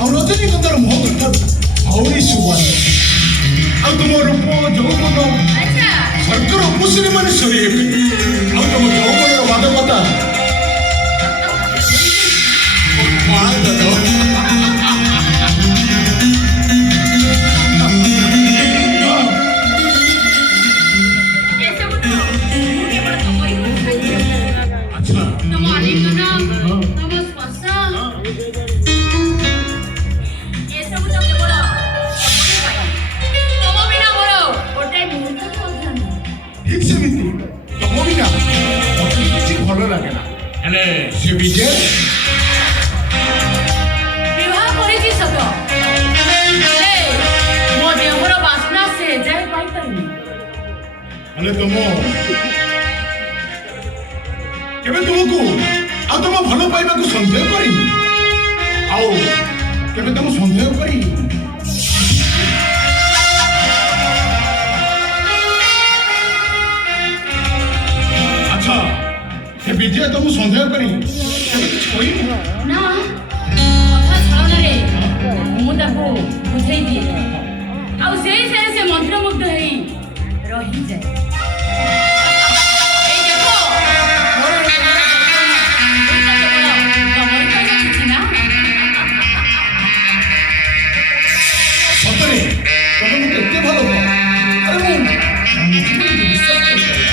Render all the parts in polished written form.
ଆଉ ରଜନୀଗନ୍ଧାର ମହତ୍ଵ ଆହୁରି ସୁବାସ ଆଉ ତୁମ ରୂପ ଯୌବନ ସ୍ୱର୍ଗର ଉପଶ୍ରୀ ମାନେ ସରି ହେବେ ଆଉ ତୁମ ଯୌବନର ମାଦକତା से विजय विवाह करेची सत मो देहर बासना से जाय पाई पाइनी अरे तुम केबे तुमको आ तुम भलो पाइबा को संदेह करी आओ केबे तुम संदेह करी अच्छा से विजय तुम संदेह करी कोई ना कथा छळना रे मु ताको बुझाई दिए आ सेई से मंत्रमुग्ध हेई रही जाए ए देखो मोर तमरी कने किछि ना सतरे तुम मते एते भलो अरे मु विश्वास कर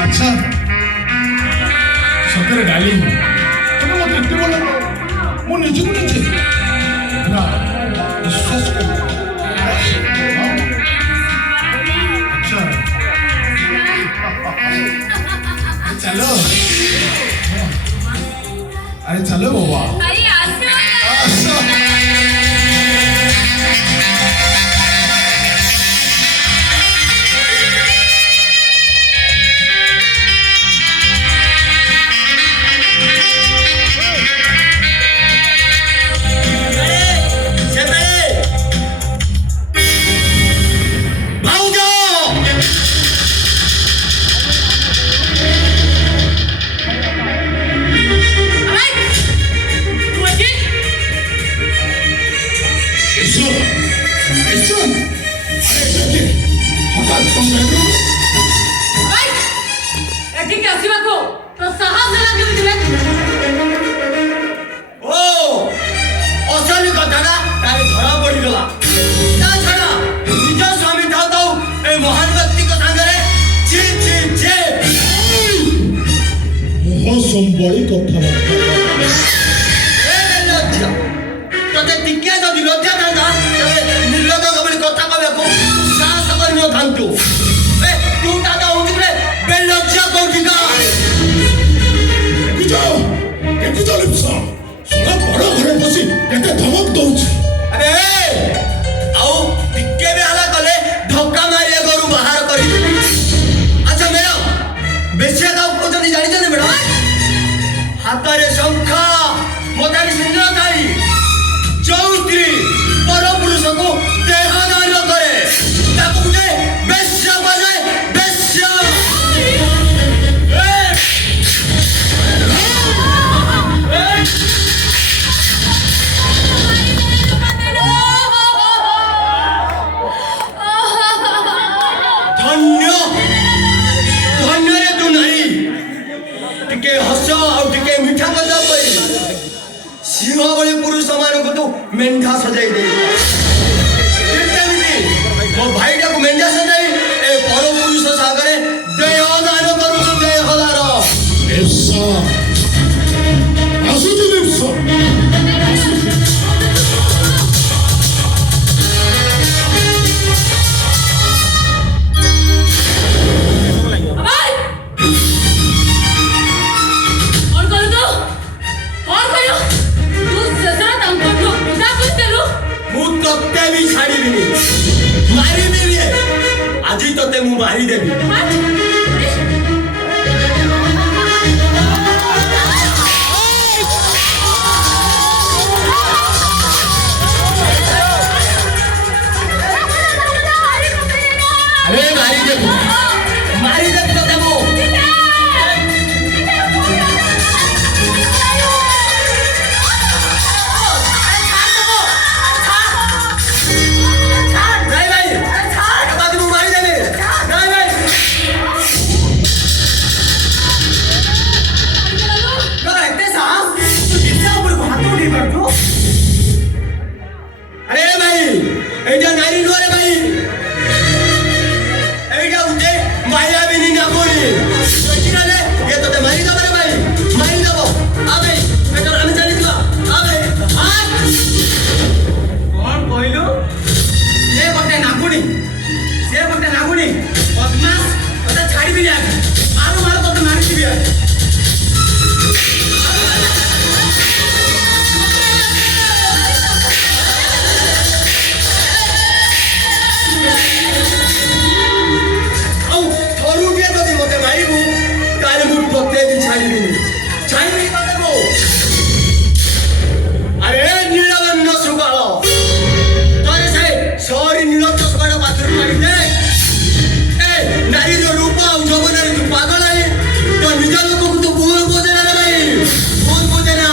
अच्छा सतरे डार्लिंग तुम मत एते बोलो मो निज को निजे ना विश्वास कर अच्छा चलो अरे चलो बाबा अरे आसो संबली कथा तते टिके जदि लज्जा थांता निर्लज कबली कथा कहबेको साहस करिनो थांतु ए तू दादा होती बे बेलज्जा कोठिका केते लिप्सा सोला बड़ घरे बसी केते धमक दउछ अरे आउ टिके बे हला कले धक्का मारिया गरु बाहर करी अच्छा मैडम बेसिया का जदि जानि जने मैडम हातरे शंखा मोदारी सिंदूर धारी जो स्त्री पर पुरुष को देहदान करे ताको बुझे बेश्या बजाए बेश्या धन्य धन्य रे तू नारी टिके हस और टिके मिठा कदा पई सिंह भली पुरुष मान को तू मेंढा सजाई दे मो भाईटा को मेंढा सजाई ए पर पुरुष सागरे देह दान करू देह दान ऐसा आसुति लिप्सा আজি তোতে মু মারি দেবি ନାଗୁଣି ଦେଖିଲେ ଏ ତତେ ମାରିଦବ ରେ ଭାଇ ମାରିଦବ ଆବେ ବେଟର ଆମେ ଚାଲିଯିବା ଆବେ କଣ କହିଲୁ ସେ ଗୋଟେ ନାଗୁଣୀ ବଦମାସ ତତେ ଛାଡ଼ିବିନି ଆগে ମାରୁ ମାରୁ ତତେ ମାରିଯିବି ଆগে ଆଉ ଥରୁଟିଏ ଯଦି ମତେ ମାରିବୁ ତାହେଲେ ମୁଁ ତତେ ବି ଛାଡ଼ିବିନି ତତେ ମୁଁ ଆରେ ନୀଳବର୍ଣ୍ଣ ଶୃଗାଳ ତୋର ସେ ସରି ନୀଳ ଚଷମାଟା ପାଖରୁ ମାରିଦେ ଏ ନାରୀର ରୂପ ଆଉ ଯୌବନରେ ତୁ ପାଗଳ ହେଇ ତୋ ନିଜ ଲୋକକୁ ତୁ ଭୁଲ ବୁଝେ ନା ଭାଇ ଭୁଲ ବୁଝେ ନା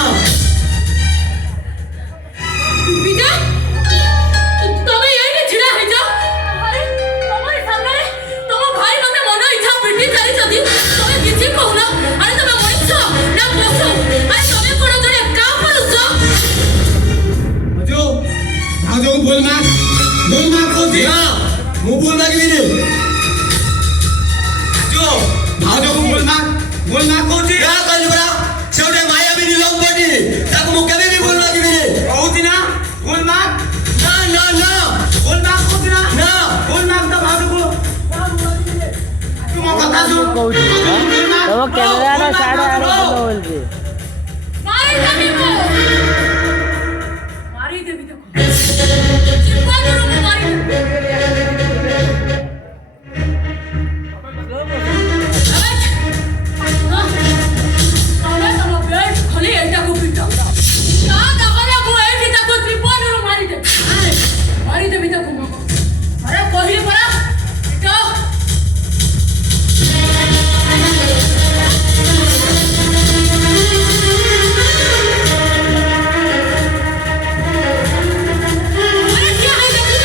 ବିଜୟ ତମେ ଏଇଠି ଛିଡ଼ା ହେଇଛ ଆରେ ତମରି ସାମ୍ନାରେ ତମ ଭାଇ ମତେ ମନ ଇଚ୍ଛା ପିଟି ଚାଲିଛନ୍ତି ତମେ କିଛି କହୁନ ଆରେ ତମେ ମଣିଷ ନା ପଶୁ ଆରେ ତମେ କଣ ଜଣେ କାପୁରୁଷ ଭାଉଜକୁ ଭୁଲ ମାଗ କହୁଛି ନା ମୁଁ ଭୁଲ ମାଗିବିନି ଭାଉଜକୁ ଭୁଲ ମାଗ କହୁଛି क्या कहली बरा से ଗୋଟେ ମାୟାବୀ ନିଲମ୍ବଟି ତାକୁ ମୁଁ କେବେ ବି ଭୁଲ ମାଗିବିନି କହୁଛି ନା ଭୁଲ ମାଗ ନା ନା ନା ଭୁଲ ମାଗ କହୁଛି ନା ନା ଭୁଲ ମାଗ ତ ଭାଉଜକୁ ତୁ ମୋ କଥା ଶୁଣ କହୁଛି ତମ କ୍ୟାମେରାର ସାଡେ ଆଡେ ବୋଲଛି ମାରି ଦେବି ତାକୁ ଜୀବନରୁ ମୁଁ ମାରି ଦେବି ତମେ ତମ ବେଲ୍ଟ ଖୋଲି ଏଇଟାକୁ ପିଟ ନା ତାପରେ ମୁଁ ଏଇଠି ତାକୁ ଜୀବନରୁ ମାରିଦେବି ତାକୁ ଆରେ କହିଲି ପରା ପିଟ ଆରେ କିଏ ହାଇ ଦେଖୁଛ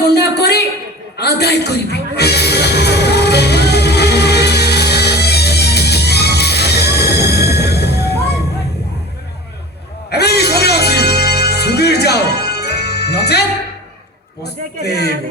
ଗୁଣ୍ଡା କରି ଆଦାୟ କରିବି। ଏବେ ବି ସମୟ ଅଛି ସୁଧୀର ଯାଅ ନଚେତ୍ ପସ୍ତେଇବ।